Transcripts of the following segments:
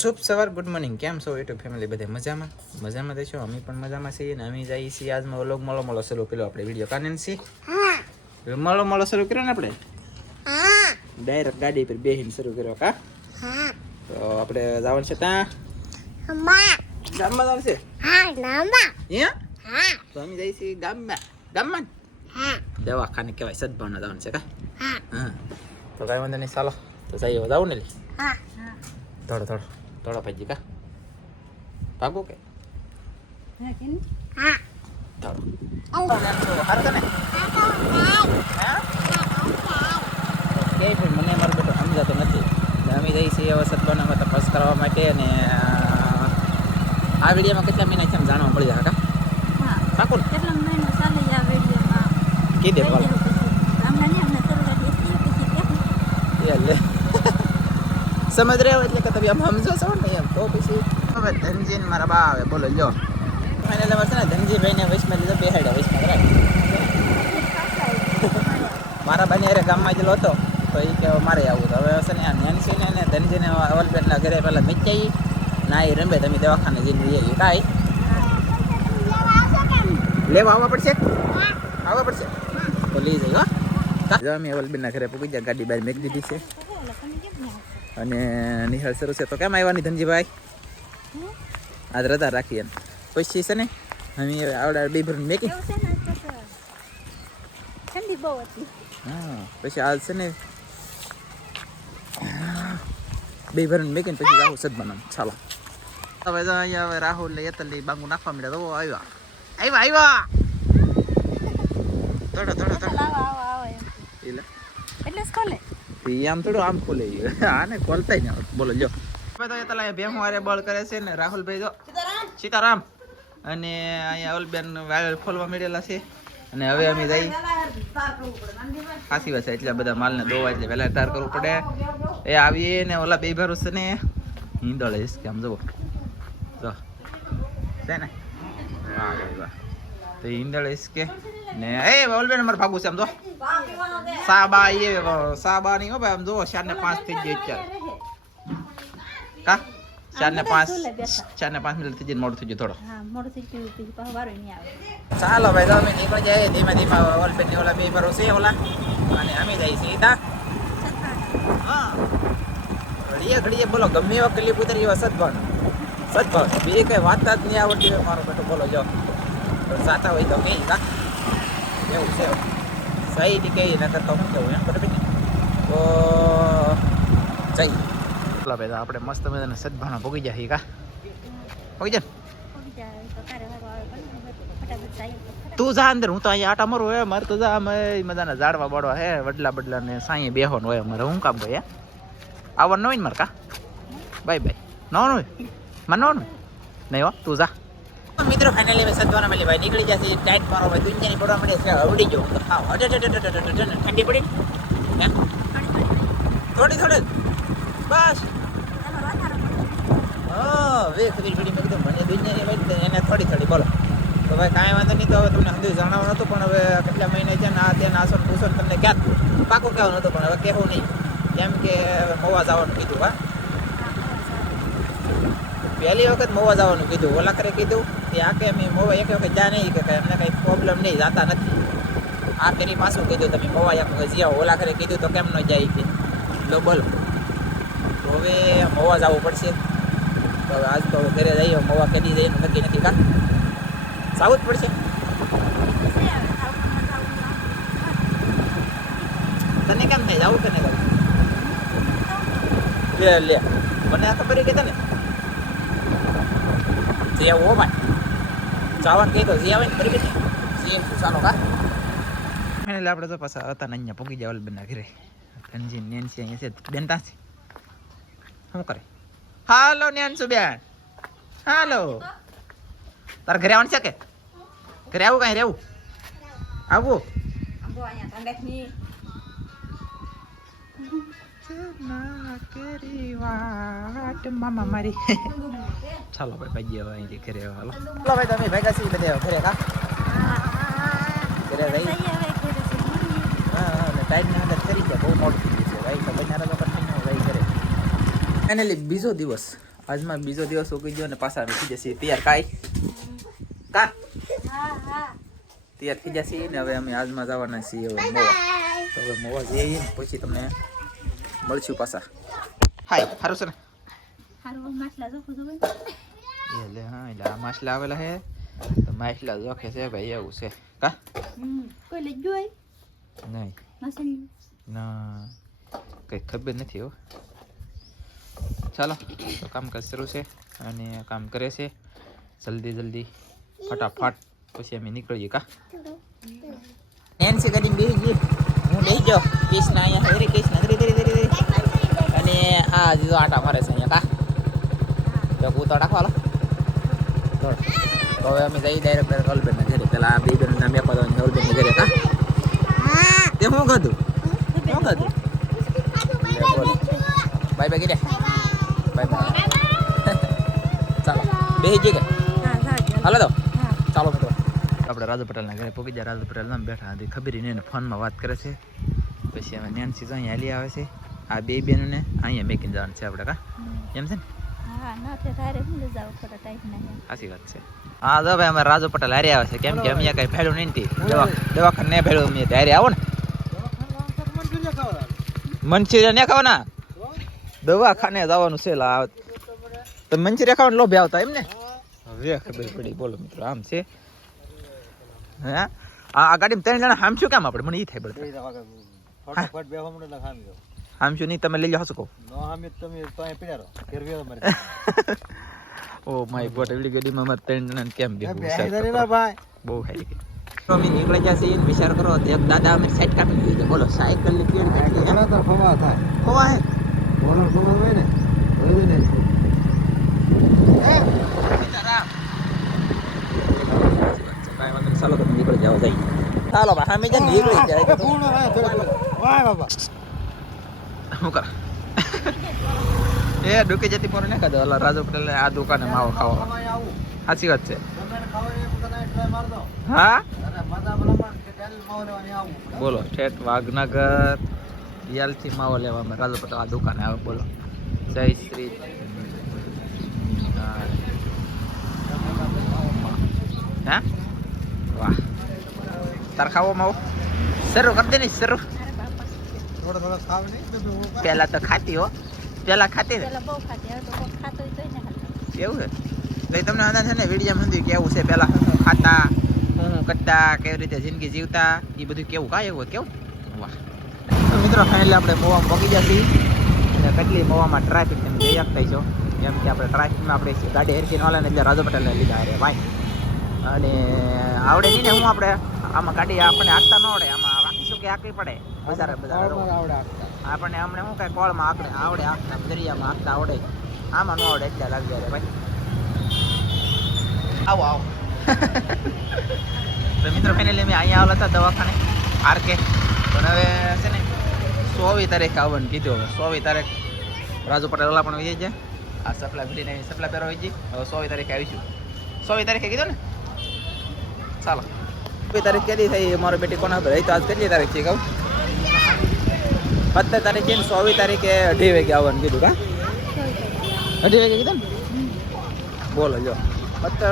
શુભ સવાર, good morning. કેમ છો યુટ્યુબ ફેમિલી? બધે મજામાં મજામાં દેશો. અમે પણ મજામાં છીએ ને અમે જઈએ છીએ આજમાં વ્લોગ મળો શરૂ કર્યો આપણે વિડીયો કાનનસી મળો શરૂ કર્યો ને આપણે ડાયરેક્ટ ગાડી પર બેહીને શરૂ કર્યો કા. તો આપણે જવાનું છે ત્યાં ગામમાં જવાનું છે. તો અમે જઈએ છીએ ગામમાં દવાખાને કહેવાય સદભાવના જવાનું છે કા. હા તો કાંઈ વાંધો નહીં, ચાલો તો જઈએ. જવું ને થોડો ભાજી કા ભાગો કે મને મારો બેટો સમજાતો નથી. અમે જઈએ છીએ સદભાવનામાં તપાસ કરવા માટે અને આ વિડીયોમાં કેટલા મહિના છે એમ જાણવા મળી જાય કા. પાકું કીધે સમજ રહ્યો એટલે કે તમે આમ સમજો છો ને એમ. તો પછી હવે ધનજીને મારા બા આવે બોલો લો ફાઇનલ અમારે છે ને ધનજીભાઈને વૈશમાં લીધો બેહાડ્યા વૈશમાં બરાબર. મારા બાની અરે ગામમાં જેલો હતો તો એ કે મારે આવું તો હવે છે ને નેન્સીને ને ધનજીને અવલબેનના ઘરે પહેલાં મેચાઈ ના એ રમે તમે દવાખાને જઈને લઈએ કાંઈ લેવા આવવા પડશે તો લઈ જાય હો. અમે અવલબેનના ઘરે પૂગી જાય, ગાડી બહાર મેકી દીધી છે અને નિહાળ શરૂ છે. તો કેમ આવ્યા ની ધનજીભાઈ? આજ રજા રાખી એમ પછી છે ને અમે આવડા બે ભર મેકી હા પછી આજ છે ને બે ભર મેકીને પછી રાહુલ સદમાન ચાલો. હવે અહીંયા હવે રાહુલ ને એતલી બાંગુ નાખવા મળ્યા. તો આવ્યા થોડો એટલે ખોલે આમ થોડું આમ ખોલે આને ખોલતા ને બોલો જો. હવે તો એતલા ભેહું હારે બળ કરે છે ને રાહુલભાઈ જો સીતારામ અને અહીંયા અવલબેન વાયર ખોલવા મળેલા છે. અને હવે અમે જઈ ખાસી વાત છે એટલા બધા માલને દોવા એટલે વહેલા તાર કરવું પડે. એ આવીએ ને ઓલા બે ભરું છે ને હિંદોળે કે આમ જુઓ જો છે ને વાહ વાહ તો હિંદોળે કે ને એ અવલબેન અમારે ભાગું છે આમ જો સાબા નહીં હો ભાઈ આમ જુઓ 4:05 થઈ જાય કા 4:05 મિનિટ થઈ જાય મોડું થઈ ગયું થોડો. ચાલો ભાઈ તો અમે નીકળી જાય ધીમે ધીમે અવલબેન ઓલા બે ભરો છે ઓલા અને અમે જઈએ સીધા હા ઘડીએ બોલો ગમે એવા ક્લિપ ઉતરી એવા સદભાવ બે કઈ વાત જ નહીં આવડતી હોય મારો બેટો બોલો જો સાચા હોય તો કઈ કા એવું છે સહી થી કઈ ન કરતા હું કેવું એમ બરાબર ને તો જઈ ભાઈ આપણે મસ્ત મજાને સદભાવના ભોગી જાય કા ભોગી જાય તું જા અંદર હું તો અહીંયા આટા મારું હે મારે તો જા મજાના ઝાડવા બાડવા હે વડલા ને સાંઈ બેહવાનું હોય મારે હું કામ હોય આવવાનું હોય ને મારે કા બાય નવાનું માનવાનું નહીં હો તું જા. મિત્રો ફાઇનલી હવે સદભાવના મળી ભાઈ નીકળી જશે. ટાઈટ મારો ભાઈ દુનિયાની પડવા મળે છે આવડી ગયો તો ખાવ ઠંડી પડી થોડી બસ હા વે ખરી મેં કીધું મને દુનિયાની ભાઈ એને થોડી બોલો તો ભાઈ કાંઈ વાંધો નહીં. તો હવે તમને સમજુ જણાવવાનું હતું પણ હવે કેટલા મહિને છે ને આ ત્યાં નાસો પૂછો તમને ક્યાં પાકું કહેવાનું હતું પણ હવે કહેવું નહીં કેમ કે મોવા જવાનું કીધું. હા પહેલી વખત મોવા જવાનું કીધું. ઓલા કરે કીધું કે આ કે અમે મોવા એક વખત જા નહીં કે એમને કંઈ પ્રોબ્લેમ નહીં જાતા નથી. આ પેલી પાછું કીધું તમે મોવા એક વખત જ્યાં ઓલા કરે કીધું તો કેમ ન જાય કે લો બોલો તો હવે મોવા જવું પડશે. તો હવે આજ તો ઘરે જઈએ મોવા કરી જઈએ નક્કી નથી કા જવું જ પડશે. તને કેમ થાય જવું કે નહીં જવું લે મને આ ખબર કે તને જે આવું હો ભાઈ જવાનું કહી દો જે આવે ને બરી ગઈ જે ચાલો કા ફાઇનલી આપણે તો પાછા હતા ને અહીંયા પૂગી જાય અવલબેનના ઘરે. ધનજી નેન્સી અહીંયા છે બેન તાંસી શું કરે? હાલો નેન્સુ બેન હાલો તારે ઘરે આવવાનું છે કે ઘરે આવું કાંઈ રહેવું આવું મામા મારી ચાલો ભાઈ ભાઈ હવે અહીંથી ઘરે હાલો. ચાલો ભાઈ તમે ભેગા છીએ બધે ઘરે કા ઘરે રહી હા ટાઈમ ને કરી ગયા બહુ મોડું થઈ ગયું છે ભાઈ તો બનારા તો કન્ટિન્યુ રહી કરે. ફાઇનલી બીજો દિવસ આજમાં બીજો દિવસ ઉગી ગયો ને પાછા અમે થઈ જશે તૈયાર કાંઈ કા તૈયાર થઈ જશે ને હવે અમે આજમાં જવાના છીએ હવે મોવા તો હવે મોવા જઈએ ને પછી તમને મળશું પાછા હાય સારું છે ને એટલે હા એટલે આ માછલા આવેલા છે તો માછલા જોખે છે ભાઈ એવું છે કા નહીં ના કંઈ ખબર નથી હો ચાલો તો કામકાજ શરૂ છે અને કામ કરે છે જલ્દી ફટાફટ પછી અમે નીકળીએ કા નેન્સી ગાડી બેસી ગઈ હું બેસી જાઉં કૃષ્ણ અહીંયા હરે કૃષ્ણ ધીરે અને આ જો આટા મારે છે અહીંયા કા તો કૂતો રાખવાલો તો હવે અમે જઈ ડાયરેક્ટ કલબેનના ઘરે પેલા આ બે બેનના મેં પદવાની કલબેનના ઘરે કા તે શું ખાધું બાય બાય ગીરે બાય ચાલો બેસી જઈએ હાલો તો ચાલો મિત્રો આપણે રાજુ પટેલના ઘરે પહોંચી ગયા રાજુ પટેલ નામ બેઠા હતી ખબર નહીં ફોનમાં વાત કરે છે પછી અમે નેન્સી તો અહીંયા હાલી આવે છે આ બે બેનોને અહીંયા મેકીને જવાનું છે આપણે કા એમ છે ને સાચી વાત છે હા જો ભાઈ અમે રાજુ પટેલ હારી આવે છે કેમ કે અમે કઈ ભેળું નહીં દવાખાને નહીં ભેળું અમે હારી આવો ને મંચુરિયન ને ખાવાના દવાખાને જવાનું છે તો મંચુરિયન ખાવાનું લોભે આવતા એમ ને હવે ખબર પડી બોલો મિત્રો આમ છે હે આ ગાડીમાં 3 જણા હામ શું કેમ આપણે મને ઈ થાય બળતા ફટાફટ બેહવા મને લખામી દો હામ શું નહીં તમે લઈ જાવ શકો નો હામે તમે તો અહીં પડ્યા રહો ફેરવ્યો મારે ઓ માય ગોડ એવડી ગાડીમાં અમાર 3 જણા કેમ બેહવું છે ભાઈ બહુ હાઈ ગઈ તો અમે નીકળી ગયા છીએ વિચાર કરો એક દાદા અમે સાઈડ કાપી દીધી બોલો સાયકલ ની પેડ કાઢી એના તો ફવા થાય ફવા હે બોલો ફવા હોય ને હોય ને હે સીતારામ કાઈ વાંધો ચાલો તો નીકળી જાવ જઈ ચાલો બા અમે જઈને નીકળી જાય પૂર્ણ વાહ બાબા હું કર એ ડુકી જતી પર ને કાદો ઓલા રાજુ પટેલ આ દુકાને માવો ખાવા સાચી વાત છે હા બોલો ઠેઠ વાઘનગર યાલથી માવો લેવા અમે રાજુ પટેલ આ દુકાને આવે બોલો જય શ્રી હા વાહ તાર ખાવો માવો શરૂ કરી દે ને શરૂ થોડો ખાવ નહીં પેલા તો ખાતી હો પેલા ખાતી ને એવું છે એટલે તમને અંદાજ છે ને વિડીયો સમજી કેવું છે પેલા હું ખાતા હું કરતા કેવી રીતે જિંદગી જીવતા એ બધું કેવું કાંઈ એવું કેવું વાહ મિત્રો ફાઇનલી આપણે મોવામાં પહોંચી ગયા છીએ અને કેટલી મોવામાં ટ્રાફિક તમે જઈ શકતા છો એમ કે આપણે ટ્રાફિકમાં આપણે ગાડી હેરકીને વાળાને એટલે રાજુ પટેલને લીધા અરે ભાઈ અને આવડે નહીં ને હું આપણે આમાં ગાડી આપણને હાંકતા ન આવડે આમાં વાંકીશું કે હાંકવી પડે બજારે આપણને હમણાં શું કાંઈ કોળમાં આવડે હાંકતા દરિયામાં હાંકતા આવડે આમાં ન આવડે એટલે લાગી જાય ભાઈ આવો તો મિત્રો ફાઇનલી અમે અહીંયા આવેલા હતા દવાખાને આરકે પણ હવે છે ને 16મી તારીખે આવવાનું કીધું હવે 16મી તારીખ રાજુ પટેલ ઓલા પણ આવી જાય આ સપ્લા ભીડીને સપ્લા પહેરો હોય છે હવે 16મી તારીખે આવીશું 16મી તારીખે કીધું ને ચાલો 16મી તારીખ કેટલી થઈ મારો બેટી કોના પર તો આજ કેટલી તારીખ છે કહું 17 તારીખે 16મી તારીખે 2:30 વાગે આવવાનું કીધું કા 2:30 વાગે કીધું ને બોલો જો 17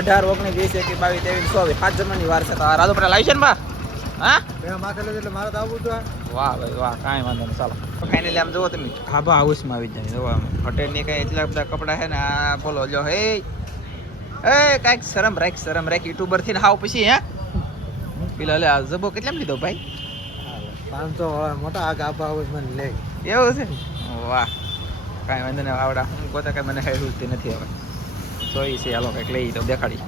18 19 20 21 22 23 24 5 જણની વાર છે તો રાજુ પટેલ આવી છે ને બા હા માથે એટલે મારે તો આવવું હતું વાહ ભાઈ વાહ કાંઈ વાંધો નહીં ચાલો ફાઇનલી આમ જુઓ તમે ખાબા હાઉસમાં આવી જાય જોવા હોટેલની કાંઈ એટલા બધા કપડાં છે ને આ બોલો જો હે કાંઈક શરમ રાખ યુટ્યુબર થી હાવ પછી હે પેલા લે આ જબો કેટલામ લીધો ભાઈ 500 વાળા મોટા આ ગાબા હાઉસમાં લે એવું છે વાહ કાંઈ વાંધો નહીં આવડા હું પોતા કાંઈ મને હેડું નથી હવે જોઈ છે હાલો કંઈક લઈ તો દેખાડી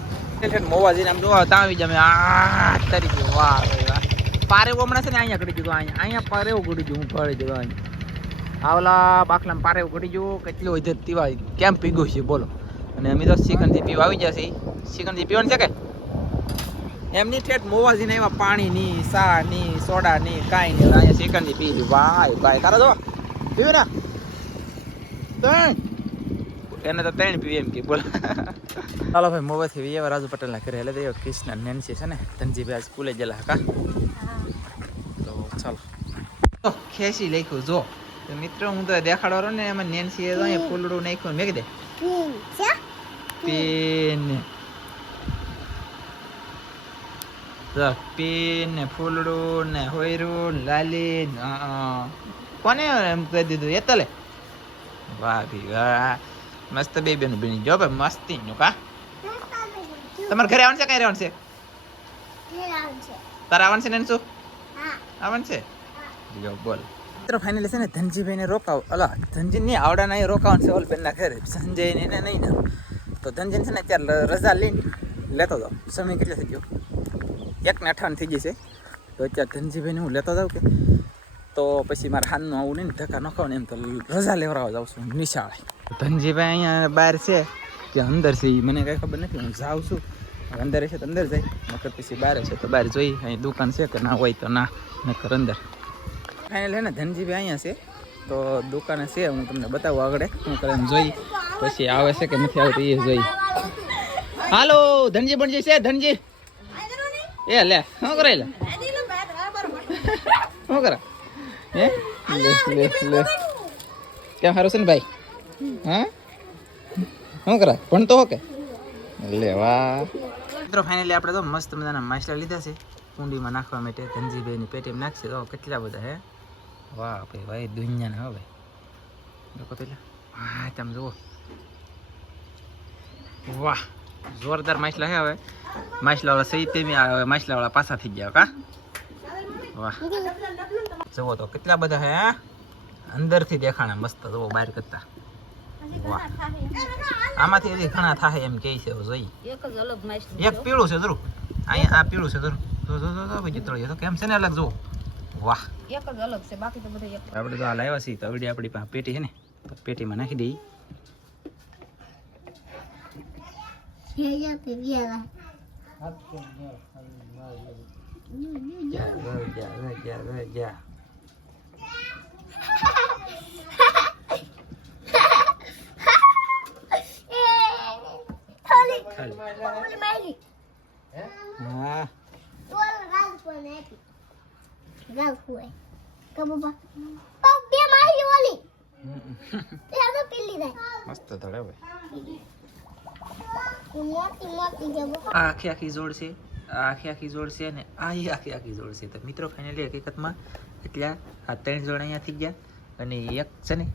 મોવા જઈને આમ જોવા ત્યાં આવી જાય આ તરીકે વાહ વાહ પારેવું હમણાં છે ને અહીંયા ઘડી જુદું અહીંયા પારેવું ઘડી જવું હું ફળી જવા અહીંયા આવલા બાકલામાં પારેવું ઘડી જવું કેટલું હોય પીવા કેમ પીગું છે બોલો અને અમે તો સિકનથી પીવા આવી જશે સિકનથી પીવાનું છે કે એમની ઠેઠ મોવા જઈને આવ્યા પાણીની સાની સોડાની કાંઈ નહીં અહીંયા સિકનથી પી ભાઈ ભાઈ તારા જો પીવું ને એને તો 3 પીવી એમ કે બોલ ચાલો ભાઈ મોવાથી વિજય રાજુ પટેલના ઘરે એટલે તો કૃષ્ણ નેન્સી છે ને ધનજીભાઈ સ્કૂલે ગયેલા કા તો ચાલો ખેંચી લખ્યું જો તો મિત્રો હું તો દેખાડો રહ્યો ને એમાં નેન્સી એ અહીંયા ફૂલડું નાખ્યું મેં કીધે પીન તો પીન ને ફૂલડું ને હોયરું ને લાલી કોને એમ કહી દીધું એ તલે વાહ ભી વાહ મસ્ત બે બેન બની જો ભાઈ મસ્તી નું કા તમારે ઘરે આવવાનું છે કઈ રહેવાનું છે તારે આવવાનું છે ને શું આવવાનું છે જો બોલ મિત્રો ફાઇનલી છે ને ધનજીભાઈ ને રોકાવ અલા ધનજી નહીં આવડા ના રોકાવાનું છે ઓલ બેનના ઘરે સંજય ને એને નહીં ને તો ધનજી છે ને અત્યારે રજા લઈને લેતો જાઉં સમય કેટલો થઈ ગયો 1:58 થઈ ગઈ છે તો અત્યારે ધનજીભાઈને હું લેતો જાઉં કે તો પછી મારે હાનનું આવું નહીં ને ધક્કા નખાવ ને એમ તો રજા લેવડાવવા જાઉં છું નિશાળે ધનજીભાઈ અહીંયા બહાર છે કે અંદર છે એ મને કાંઈ ખબર નથી હું જાઉં છું અંદર છે તો અંદર જાય નકર પછી બહાર છે તો બહાર જોઈ અહીં દુકાન છે કે ના હોય તો ના નકર અંદર ફાઇનલ છે ને ધનજીભાઈ અહીંયા છે તો દુકાને છે હું તમને બતાવું આગળ હું કરે જોઈ પછી આવે છે કે નથી આવતું એ જોઈ હાલો ધનજી બનજી છે ધનજી એ લે શું કરે લે શું કરે હે લે કેમ હારું છે ને ભાઈ હા શું કરે ભણતો હો કે લે વાહ મિત્રો ફાઇનલી આપણે તો મસ્ત મજાના માછલા લીધા છે કુંડીમાં નાખવા માટે ધનજીભાઈની પેટીમાં નાખશે તો કેટલા બધા હે વાહ ભાઈ ભાઈ દુનિયાને હો ભાઈ દેખો પેલા હા તમે જુઓ વાહ જોરદાર માછલા હે હવે માછલાવાળા સહી તેમી આવે માછલાવાળા પાછા થઈ ગયા કા વાહ જુઓ તો કેટલા બધા હે અંદરથી દેખાણા મસ્ત જુઓ બહાર કરતા વાહ આમાંથી હજી ઘણા થાય એમ કે છે જોઈ એક પીળું છે જરૂર અહીંયા આ પીળું છે જરૂર જો બીજું તળિયું તો કેમ છે ને અલગ જુઓ વાહ એક જ અલગ છે બાકી તો બધા એક આપણે તો આ લાવ્યા છીએ તો આવડી આપણી પાસે પેટી છે ને તો પેટીમાં નાખી દઈએ જા હા મસ્ત ધડે આખી જોડ છે આખી જોડ છે ને આ આખી જોડ છે તો મિત્રો ફાઇનલી હકીકતમાં એટલે આ 3 જોડ અહીંયા થઈ ગયા અને એક છે ને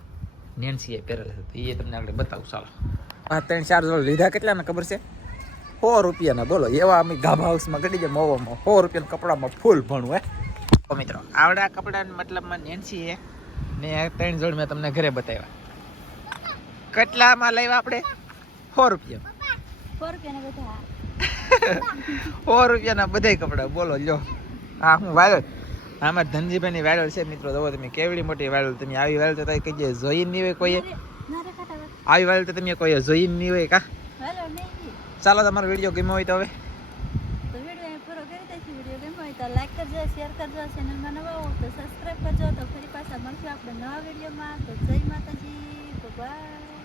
નેન્સી એ પહેરેલ છે તો એ તમને આપણે બતાવું ચાલો આ 3-4 જોડ લીધા કેટલાના ખબર છે 100 રૂપિયાના બોલો એવા અમે ગાભા હાઉસમાં ગડી જાય મોવામાં 100 રૂપિયાના કપડામાં ફૂલ ભણવું હે મિત્રો આવડા કપડા મતલબમાં નેન્સી હે ને 3 જોડ મેં તમને ઘરે બતાવ્યા કેટલામાં લાવ્યા આપણે 100 રૂપિયા 100 રૂપિયાના બધા કપડા બોલો લ્યો હા હું વાયરલ આમાં ધનજીભાઈની વાયરલ છે મિત્રો જુઓ તમે કેવડી મોટી વાયરલ તમે આવી વાયરલ તો કઈ કહીએ જોઈ નહીં હોય કોઈએ આવી વાયરલ તો તમે કોઈએ જોઈ નહીં હોય કા ચાલો તમારો વિડીયો ગમ્યો હોય તો હવે લાઈક કરજો શેર કરજો ચેનલમાં નવા હો તો સબસ્ક્રાઇબ કરજો તો ફરી પાછા મળશું આપણે નવા વિડીયોમાં તો જય માતાજી બાય